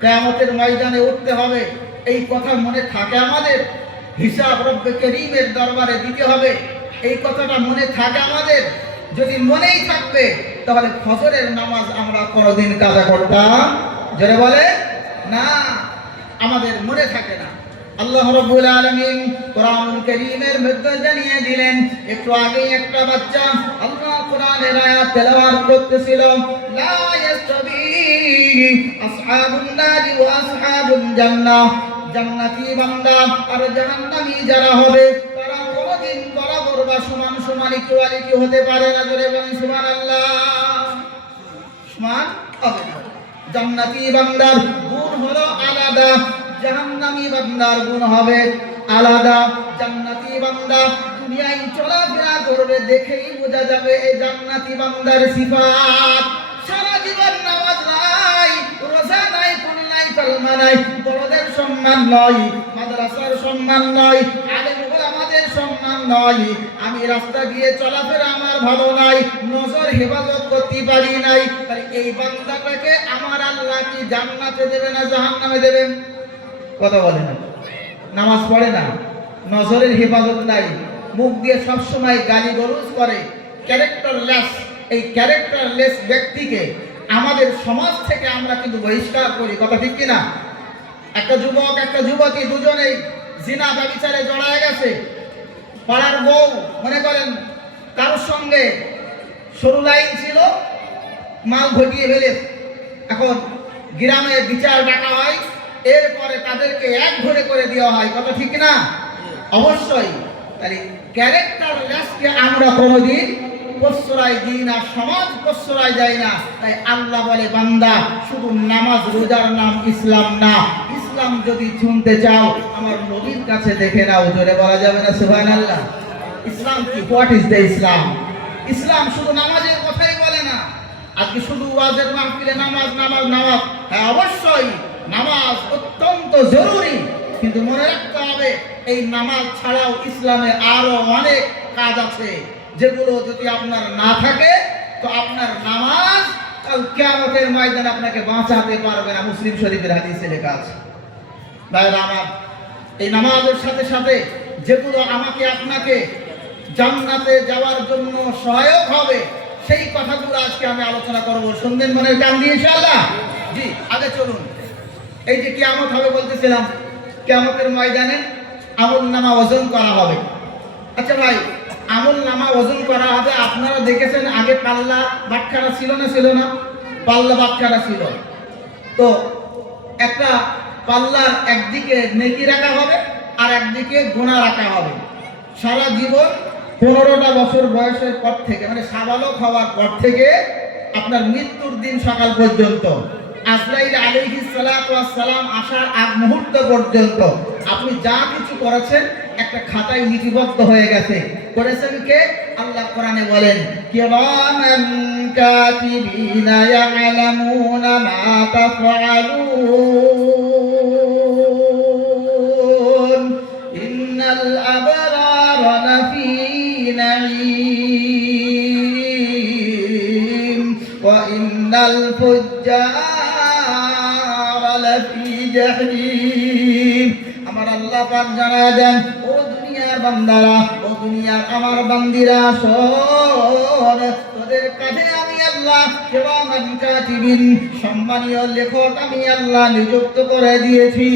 কিয়ামতের ময়দানে উঠতে হবে, এই কথা মনে থাকে আমাদের? হিসাব রব্বে করিমের দরবারে দিতে হবে, এই কথাটা মনে থাকে আমাদের? যদি মনেই থাকবে তাহলে ফজরের নামাজ আমরা কোনোদিন কাজা করতাম? যারা বলে না, আমাদের মনে থাকে না। আল্লাহ রাব্বুল আলামিন কোরআনুল কারীমের মধ্যে জানিয়ে দিলেন, একটু আগে একটা বাচ্চা আল্লাহ কোরআনের আয়াত তেলাওয়াত করতেছিল, লা ইয়াসতাবি আসহাবুন নারি ওয়া আসহাবুল জান্নাহ, জান্নাতি বান্দা আর জাহান্নামী যারা হবে তারা কোনদিন বরাবর বা সমান সমান ইকুয়ালিটি হতে পারে না। জোরে বলেন সুবহানাল্লাহ। সমান হবে না। জান্নাতি বান্দার গুণ হলো আলাদা, জাহান্নামী বান্দার গুণ হবে আলাদা। জান্নাতি বান্দা দুনিয়ায় চলাফেরা করবে, দেখেই বোঝা যাবে এই জান্নাতি বান্দার সিফাত। সারা জীবন নামাজ নাই, রোজা নাই, কোন নাই, কালমা নাই, বড়দের সম্মান নয়, মাদ্রাসার সম্মান নয়, আলেম ওলামাদের সম্মান নয়, আমি রাস্তা দিয়ে চলাফেরা আমার ভালো নাই, নজর হেফাজত করতে পারি নাই, তাহলে এই বান্দাটাকে আমার আল্লাহ কি জান্নাতে দেবে না জাহান্নামে দেবেন? কথা বলে না, নামাজ পড়ে না, নজরের হেফাজত নাই, মুখ দিয়ে সবসময় গালি গলজ করে, ক্যারেক্টারলেস। এই ক্যারেক্টারলেস ব্যক্তিকে আমাদের সমাজ থেকে আমরা কিন্তু বহিষ্কার করি। কথা ঠিক কিনা? একটা যুবক একটা যুবতী দুজনেই জিনা ব্যভিচারে জড়ায় গেছে। পাড়ার বউ মনে করেন কারোর সঙ্গে সরু লাইন ছিল, মাল ঘটিয়ে ফেলে, এখন গ্রামে বিচার ডাকা হয়, এরপরে তাদেরকে এক ঘরে করে দেওয়া হয়। কথা ঠিক না? অবশ্যই। তাহলে ক্যারেক্টারলেসকে আমরা কোনোদিন প্রশ্রয় দিই না, সমাজ প্রশ্রয় দেয় না। তাই আল্লাহ বলে, বান্দা শুধু নামাজ রোজার নাম ইসলাম না, ইসলাম যদি শুনতে চাও আমার নবীর কাছে দেখে নাও। জোরে বলা যাবে না সুবহানাল্লাহ? ইসলাম কি? হোয়াট ইজ দ্য ইসলাম? ইসলাম শুধু নামাজের কথাই বলে না। আজকে শুধু ওয়াজের মাহফিলে নামাজ নামাজ নামাজ, হ্যাঁ অবশ্যই নামাজ অত্যন্ত জরুরি, কিন্তু মনে রাখতে হবে এই নামাজ ছাড়াও ইসলামে আরো অনেক কাজ আছে, যেগুলো যদি আপনার না থাকে তো আপনার নামাজ কাল কিয়ামতের ময়দানে আপনাকে বাঁচাতে পারবে না। মুসলিম শরীফের হাদিসে লেখা আছে। ভাইরা আমার, এই নামাজের সাথে সাথে যেগুলো আমাকে আপনাকে জান্নাতে যাওয়ার জন্য সহায়ক হবে, সেই কথাগুলো আজকে আমি আলোচনা করব। শুনবেন মনের কান দিয়ে ইনশাআল্লাহ? জি, আগে চলুন। এই যে কিয়ামত হবে বলতেছিলাম, কিয়ামতের ময়দানে আমলনামা ওজন করা হবে। আচ্ছা ভাই, আমলনামা ওজন করা হবে, আপনারা দেখেছেন আগে পাল্লা বাটখারা ছিল না? ছিল না? পাল্লা বাটখারা ছিল। তো একটা পাল্লার একদিকে নেকি রাখা হবে আর একদিকে গুনাহ রাখা হবে। সারা জীবন 15টা বছর বয়সের পর থেকে, মানে সাবালক হওয়ার পর থেকে আপনার মৃত্যুর দিন সকাল পর্যন্ত, আজরাইল আলাইহিস সালাতু ওয়াস সালাম আসার আগ মুহূর্ত পর্যন্ত আপনি যা কিছু করেছেন একটা খাতায় লিপিবদ্ধ হয়ে গেছে। করেছেন কে? আল্লাহ কোরআনে বলেন, কিরামান কাতিবিনা ইয়ালামুনা মা তাফআলুন ইন্নাল আবরারা লাফি নাঈম ওয়া ইন্নাল ফুজ্জারা লাফি জাহিম। আমার আল্লাহ পাক জানায় দেন, ও দুনিয়ার বান্দারা, ও দুনিয়ার আমার বান্দিরা, শোন, তোদের কাছে আমি আল্লাহ কিরামান কাতিবিন, সম্মানীয় লেখক আমি আল্লাহ নিযুক্ত করে দিয়েছি।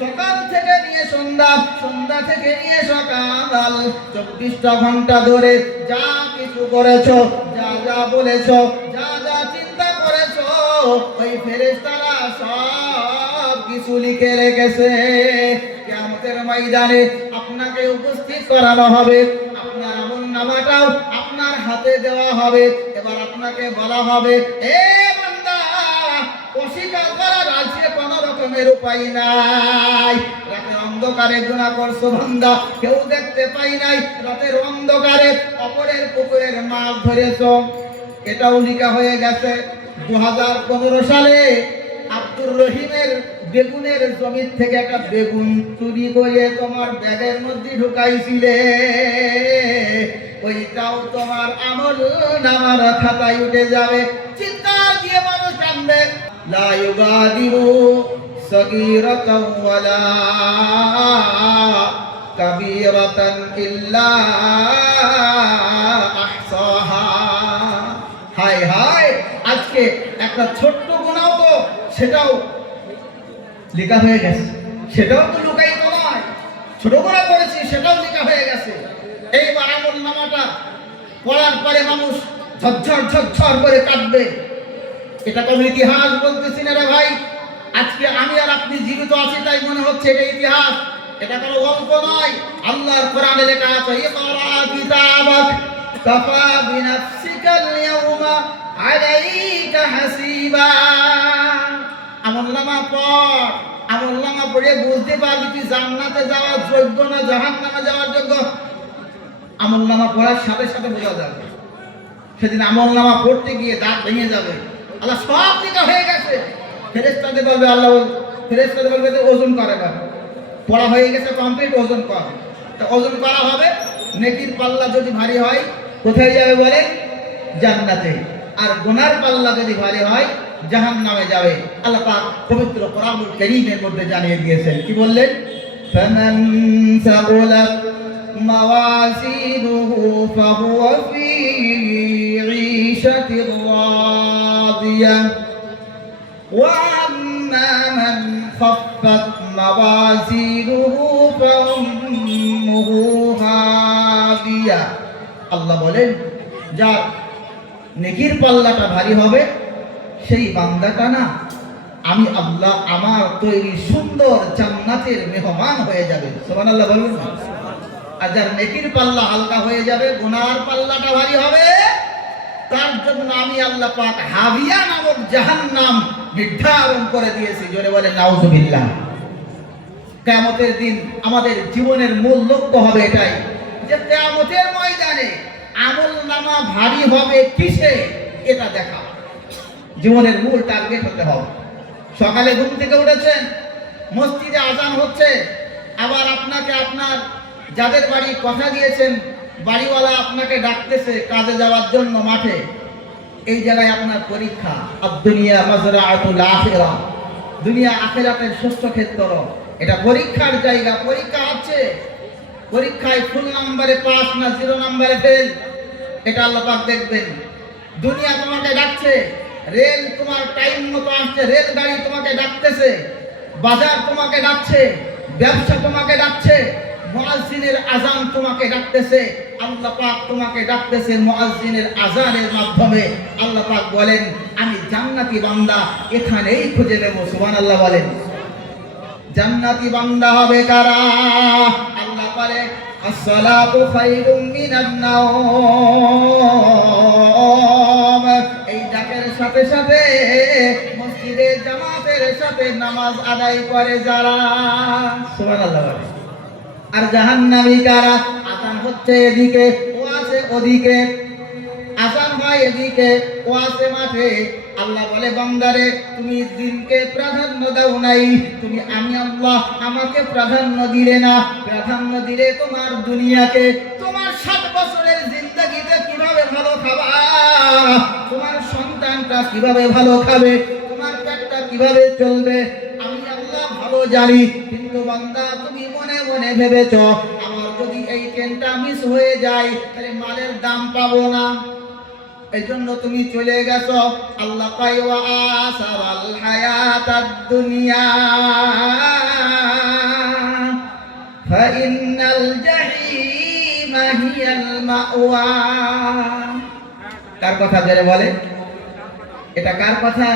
সকাল থেকে নিয়ে সন্ধ্যা, সন্ধ্যা থেকে নিয়ে সকাল, 24টা ঘন্টা ধরে যা কিছু করেছো, যা যা বলেছো, যা যা চিন্তা করেছো, ওই ফেরেশতারা সব কিছু লিখে রেখেছে। কিয়ামতের ময়দানে আপনাকে উপস্থিত করানো হবে, আপনার আমলনামাটাও আপনার হাতে দেওয়া হবে। এবার আপনাকে বলা হবে, এ বান্দা, অস্বীকার করার আজকে কোনো রকমের উপায় নাই। রাতের অন্ধকারে গুনাহ করছো বান্দা, কেউ দেখতে পাই নাই, রাতের অন্ধকারে অপরের পুকুরের মাছ ধরেছো, এটাও লিখা হয়ে গেছে। 2015 সালে আব্দুর রহিমের বেগুনের জমির থেকে একটা বেগুন চুরি করে তোমার ব্যাগের মধ্যে ঢুকাইছিলে, ওইটাও তোমার আমলনামার খাতায় উঠে যাবে। চিৎকার দিয়ে মানুষ কাঁদবে, লা ইউগাদিরু সগীরাতাও ওয়ালা কাবীরাতান ইল্লা আহসাহা। হায় হায়, আজকে একটা ছোট্ট গুনাহ তো সেটাও লেখা হয়ে গেছে, সেটাও তো লুকায়িত নয়। ছোট গুনাহ করেছি সেটাও লেখা হয়ে গেছে। এইবার আমলনামাটা পড়ার পরে মানুষ ঝরঝর ঝরঝর করে কাঁদবে। এটা কোনো ইতিহাস বলতেছি না রে ভাই। আজকে আমি আর আপনি জীবিত আছি তাই মনে হচ্ছে এটা ইতিহাস, এটা কোনো গল্প নয়। আল্লাহর কোরআনে লেখা আছে, ইকরা কিতাবাক কাফা বিনাফসিকাল ইয়াউমা আলাইকা হাসিবা। আমলনামা পড়, আমলনামা পড়ে বুঝতে পারবি তুই জান্নাতে যাওয়ার যোগ্য না জাহান্নামে যাওয়ার যোগ্য। আমলনামা পড়ার সাথে সাথে বোঝা যাবে। সেদিন আমলনামা পড়তে গিয়ে দাঁত ভেঙে যাবে। আল্লাহ সব লেখা হয়ে গেছে। ফেরেশতাদের বলবে, আল্লাহ ফেরেশতাদের বলবে ওজন করে না, পড়া হয়ে গেছে কমপ্লিট, ওজন কর। তো ওজন করা হবে। নেকির পাল্লা যদি ভারী হয় কোথায় যাবে বলে? জান্নাতে। আর গুনার পাল্লা যদি ভারী হয় জাহান্নামে যাবে। আল্লাহ পাক পবিত্র কোরআনুল কারীমের মধ্যে জানিয়ে দিয়েছেন, কি বললেন? ফামান সাকুলাত মাওয়াজিনুহু ফাহুয়া ফি ঈশাতির রাদিয়াহ ওয়া আম্মা মান খাফফাত মাওয়াজিনুহু ফাউম্মুহু হাবিয়া। আল্লাহ বলেন, যার নেকির পাল্লাটা ভারী হবে সেই বান্দাটা না আমি আল্লাহ আমার তৈরি সুন্দর জান্নাতের মেহমান হয়ে যাবে। সুবহানাল্লাহ বলুন। আর যার নেকির পাল্লা হালকা হয়ে যাবে, গুনার পাল্লাটা ভারী হবে, তার জন্য আমি আল্লাহ পাক হাবিয়া নামক জাহান্নাম নির্ধারণ করে দিয়েছি। জোরে বলে নাউজুবিল্লাহ। কিয়ামতের দিন আমাদের জীবনের মূল লক্ষ্য হবে এটাই, যে কিয়ামতের ময়দানে আমলনামা ভারী হবে কিসে এটা দেখা। জীবনের মূল টার্গেট হতে হবে। সকালে ঘুম থেকে উঠেছেন, মসজিদে আজান হচ্ছে, আবার আপনাকে আপনার যাদের বাড়ি কথা দিয়েছেন বাড়িওয়ালা আপনাকে ডাকতেছে কাজে যাওয়ার জন্য মাঠে। এই জায়গায় আপনার পরীক্ষা। আদ-দুনিয়া মাজরাআতুল আখিরাহ, দুনিয়া আখিরাতের শস্য ক্ষেত্র। এটা পরীক্ষার জায়গা। পরীক্ষা আছে, পরীক্ষায় ফুল নাম্বারে পাস না 0 নাম্বারে ফেল, এটা আল্লাহ পাক দেখবেন। দুনিয়া তোমাকে ডাকছে, রেল তোমার টাইম মতো আসছে, রেলগাড়ি তোমাকে ডাকতেছে, বাজার তোমাকে ডাকছে, ব্যবসা তোমাকে ডাকছে, মুয়াজ্জিনের আজান তোমাকে ডাকতেছে। আল্লাহ পাক তোমাকে ডাকতেছে মুয়াজ্জিনের আজানের মাধ্যমে। আল্লাহ পাক বলেন, আমি জান্নাতি বান্দা এখানেই খুঁজে নেব। সুবহানাল্লাহ বলেন। জান্নাতি বান্দা হবে কারা? আল্লাহ বলে, আসসালাতু খায়রুম মিনান নাওম। এই ডাকের সাথে সাথে মসজিদে জামাতের সাথে নামাজ আদায় করে যারা। সুবহানাল্লাহ বলে। আর জাহান্নামী কারা? আজান হচ্ছে এদিকে, ওয়াজে ওদিকে, আজান হয় এদিকে, ওয়াজে মাঠে। আল্লাহ বলে, বান্দারে তুমি দিনকে প্রাধান্য দাও নাই, তুমি আমি আল্লাহ আমাকে প্রাধান্য দিলে না। প্রাধান্য দিলে তোমার দুনিয়াকে। তোমার 7 বছরের জিন্দেগিতে কিভাবে ভালো খাবা, তোমার সন্তানটা কিভাবে ভালো খাবে, তোমার পেটটা কিভাবে চলবে আমি আল্লাহ ভালো জানি। কিন্তু বান্দা তুমি মনে মনে ভেবেছো আমার যদি এই ট্রেনটা মিস হয়ে যায় তাহলে মালের দাম পাবো না, এই জন্য তুমি চলে গেছো। আল্লাহ কয়, ওয়া আসারাল হায়াতাদ দুনিয়া ফাইন্নাল জাহিমা হিয়াল মাওয়া। কার কথা জেনে বলে? এটা কার কথা?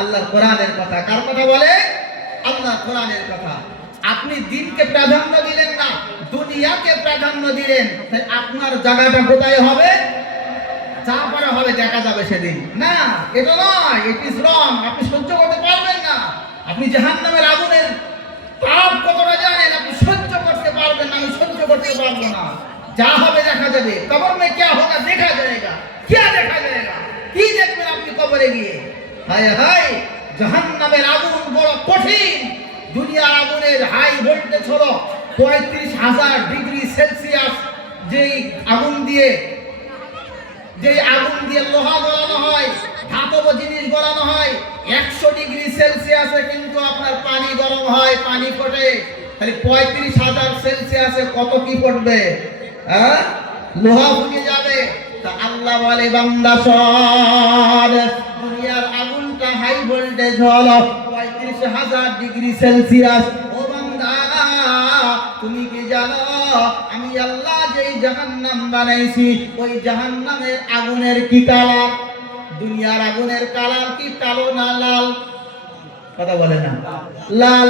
আল্লাহর কোরআনের কথা। কার কথা বলে? আল্লাহর কোরআনের কথা। আপনি দিনকে প্রাধান্য দিলেন না, দুনিয়াকে প্রাধান্য দিলেন, তাই আপনার জায়গাটা কোথায় হবে? যা পরে হবে দেখা যাবে সেদিন। না, এটা নয়, ইট ইজ রং। আপনি সহ্য করতে পারবেন না। আপনি জাহান্নামের আগুনের তাপ কতটা জানেন? আপনি সহ্য করতে পারবেন না। আমি সহ্য করতে পারবো না। যা হবে দেখা যাবে। কবর মে क्या होगा देखा जाएगा। क्या देखा जाएगा? কি দেখবেন আপনি কবরে গিয়ে? হায় হায়, জাহান্নামের আগুন বড় কঠিন। দুনিয়ার আগুনের হাই ভোল্টেজ হলো 35,000 ডিগ্রি সেলসিয়াস। যেই আগুন দিয়ে লোহা জ্বালানো হয় ধাতব জিনিস গলানো হয় 100°C কিন্তু আপনার পানি গরম হয়, পানি ফোটে। তাহলে 35,000 সেলসিয়াসে কত কি পড়বে? হ্যাঁ, লোহা ফুটে যাবে। তা আল্লাহ বলে বান্দা শোন, দুনিয়ার আগুনটা হাই ভোল্টেজ হলো 35,000°C। ও বান্দা, তুমি কি জানো আমি আল্লাহ যেই জাহান্নাম বানাইছি ওই জাহান্নামের আগুনের কি কালার? দুনিয়ার আগুনের কালার কি কালো না লাল? কথা বলে না। লাল।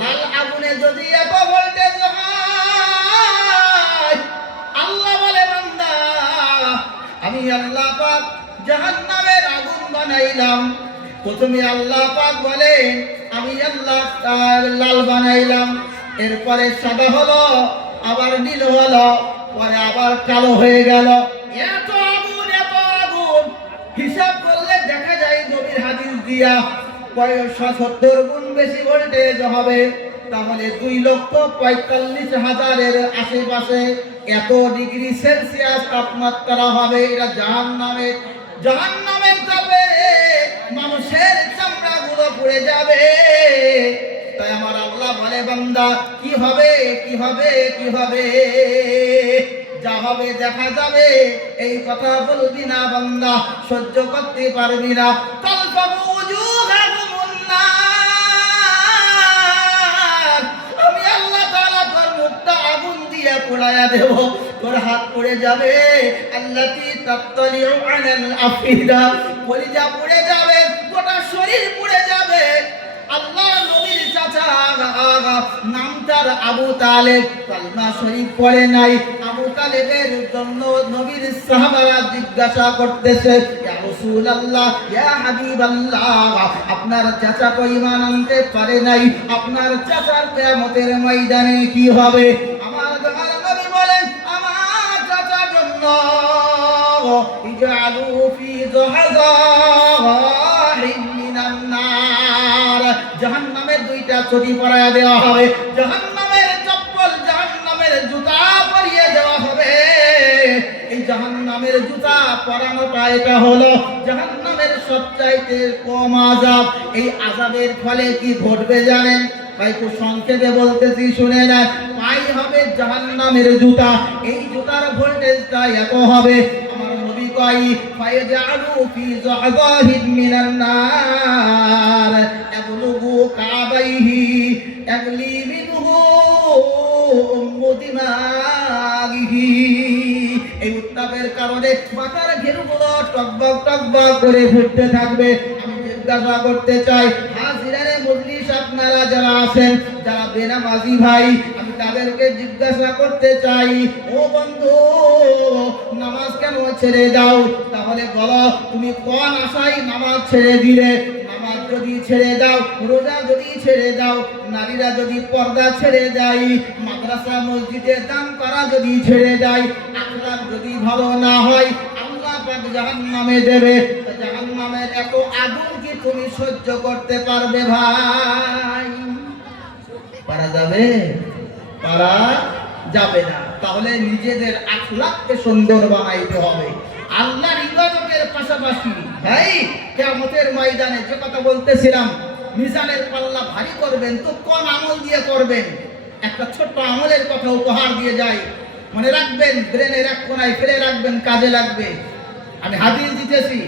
লাল আগুনে যদি এত ভোল্টেজ হয়, আল্লাহ বলে বান্দা আমি আল্লাহ পাক জাহান্নামের আগুন বানাইলাম। প্রথমে আল্লাহ পাক বলে আমি আল্লাহ লাল বানাইলাম, এরপরে সাদা হলো, আবার নীল হলো, পরে আবার কালো হয়ে গেল। এত আগুন, এত আগুন, হিসাব করলে দেখা যায় নবীর হাদিস দিয়া 70 গুণ বেশি ভোল্টেজ হবে। তাহলে 2,45,000-এর আশেপাশে এত ডিগ্রি সেলসিয়াস তাপমাত্রা হবে। এটা জাহান্নামের। জাহান্নামের তাপে মানুষের চামড়াগুলো পুড়ে যাবে। তাই আমার আল্লাহ বলে বান্দা কি হবে, কি হবে, কি হবে? যা হবে দেখা যাবে, এই কথা বলবি না বান্দা, সহ্য করতে পারবি না। আমি আল্লাহ তাআলা তোর মুখটা আগুন দিয়ে পোড়ায়া দেব, তোর হাত পুড়ে যাবে। আল্লাতী তাত্তালিউ আলাল আফিদা, কলিজা পুড়ে যাবে, গোটা শরীর পুড়ে যাবে। আল্লাহ নবীর চাচা নাম তার আবু তালেব, কালমা শরীফ পড়ে নাই। আবু তালেবের জন্য নবীর সাহাবারা জিজ্ঞাসা করতেছে, ইয়া রাসূলুল্লাহ, ইয়া হাবিবাল্লাহ, আপনার চাচা তো ঈমান আনতে পারে নাই, আপনার চাচার কিয়ামতের ময়দানে কি হবে? আমার নবী বলেন আমার চাচার জন্য ইজআলু ফি যুহাযাহিন মিনান নার, জাহান্নামের 2টা চটি পরায়া দেওয়া হবে, জাহান্নামের চপ্পল, জাহান্নামের জুতা পরিয়ে দেওয়া হবে। এই জাহান্নামের জুতা পরানোটা এটা হলো জাহান্নামের সবচাইতে কম আযাব। এই আযাবের ফলে কি ঘটবে জানেন? ভাই খুব সংক্ষেপে বলতেছি, শুনে না। পাই হবে জাহান্নামের জুতা, এই জুতার ভোল্টেজটা এত হবে। আমার নবী কয় ফায়াজআলু ফি যুহাযাহিন মিনান নার ইয়াবলুগু কাবাইহি ইয়াগলি মিনহু উম্মুদিমাগিহি। এই উত্তাপের কারণে মাথার ঘেরুগুলো টকবক টকবক করে ফুটতে থাকবে। আমি জিজ্ঞাসা করতে চাই হাজিরানে মজলিস আপনারা যারা আছেন, যারা বেনামাজি ভাই, আমি তাদেরকে জিজ্ঞাসা করতে চাই, ও বন্ধু নামাজ কেন ছেড়ে দাও? তাহলে বলো তুমি কোন আশায় নামাজ ছেড়ে দিলে? নামাজ যদি ছেড়ে দাও, রোজা যদি ছেড়ে দাও, নারীরা যদি পর্দা ছেড়ে দেয়, মাদ্রাসা মসজিদে দান করা যদি ছেড়ে দেয়, আখলাক যদি ভালো না হয়, আল্লাহ পাক জাহান্নামে দেবে। জাহান্নামের এত আগুন কি তুমি সহ্য করতে পারবে ভাই? পারা যাবে? পারা যাবে না। তাহলে নিজেদের আখলাককে সুন্দর বানাইতে হবে। আল্লাহর ইবাদতের পাশাপাশি ভাই কিয়ামতের ময়দানে যে কথা বলতেছিলাম, মিজানের পাল্লা ভারী করবেন তো কোন আমল দিয়ে করবেন? একটা ছোট্ট আমলের কথা উপহার দিয়ে যাই, মনে রাখবেন, ব্রেনের এক কোনায় ফেলে রাখবেন, কাজে লাগবে। আমি হাদিস দিতেছি,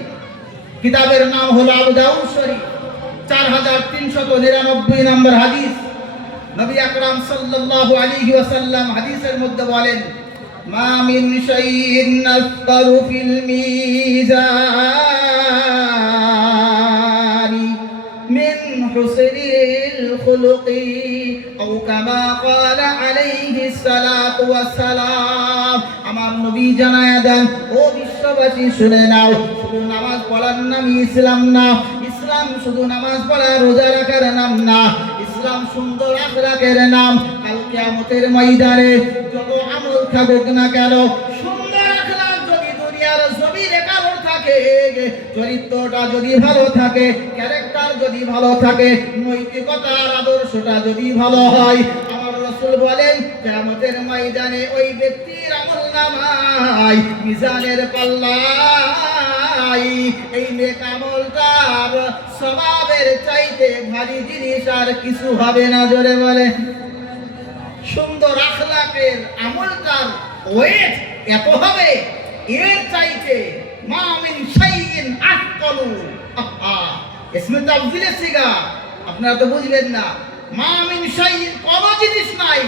কিতাবের নাম হলো আবু দাউদ শরীফ, 4399 নম্বর হাদিস। নবী আকরাম সাল্লাল্লাহু আলাইহি ওয়াসাল্লাম হাদিসের মধ্যে বলেন, মা মিন শাইইন আসকারু ফিল মিজানি মিন হুসনিল খুলুকি আও কামা ক্বালা আলাইহিস সালাতু ওয়াস সালাম। আমার নবী জানায়া দেন, ও বিশ্ববাসী শুনে নাও, শুধু নামাজ পড়ার নাম ইসলাম না। ইসলাম শুধু নামাজ পড়া রোজা রাখার নাম না, ইসলাম সুন্দর আখলাকের নাম। কাল কিয়ামতের ময়দানে যত আমল থাকুক না কেন, সুন্দর আখলাক যদি দুনিয়ার জমিনে কারো থাকে, চরিত্রটা যদি ভালো থাকে, ক্যারেক্টার যদি ভালো থাকে, নৈতিকতার আদর্শটা যদি ভালো হয়, আমার রাসূল বলেন কিয়ামতের ময়দানে ওই ব্যক্তির আমলনামায় মিজানের পাল্লা নাই। এই নেক আমলটার সওয়াবের চাইতে ভারী জিনিস আর কিছু হবে না। জোরে বলে। সুন্দর আখলাকের আমলটার ওয়েট এত হবে, এর চাইতে মা মিন শাইইন আতকালু। ইসমে তাফজিলের সিগা, আপনারা তো বুঝবেন না। মা মিন শাইইন, কোন জিনিস নাই,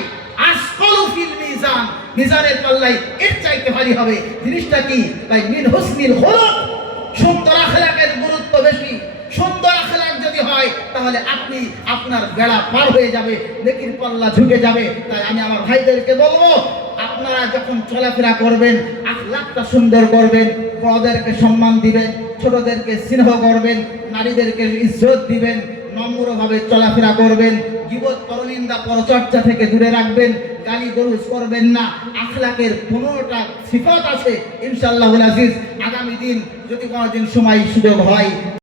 আসকালু ফিল মিজান, মিজানের পাল্লায় এর চাইতে ভারী হবে। জিনিসটা কি? তাই মিন হুসনিল খুলুক, সুন্দর আখলাকের গুরুত্ব বেশি। সুন্দর আখলাক যদি হয় তাহলে আপনি আপনার বেড়া পার হয়ে যাবে, নেকির পাল্লা ঝুঁকে যাবে। তাই আমি আমার ভাইদেরকে বলবো, আপনারা যখন চলাফেরা করবেন আখলাকটা সুন্দর করবেন, বড়দেরকে সম্মান দিবেন, ছোটদেরকে স্নেহ করবেন, নারীদেরকে ইজ্জত দিবেন, নম্রভাবে চলাফেরা করবেন, গীবত পরনিন্দা পরচর্চা থেকে দূরে রাখবেন, গালি গলুজ করবেন না। আখলাকের 15টা সিফাত আছে ইনশাআল্লাহুল আজিজ। আগামী দিন যদি কোনোদিন সময় সুযোগ হয়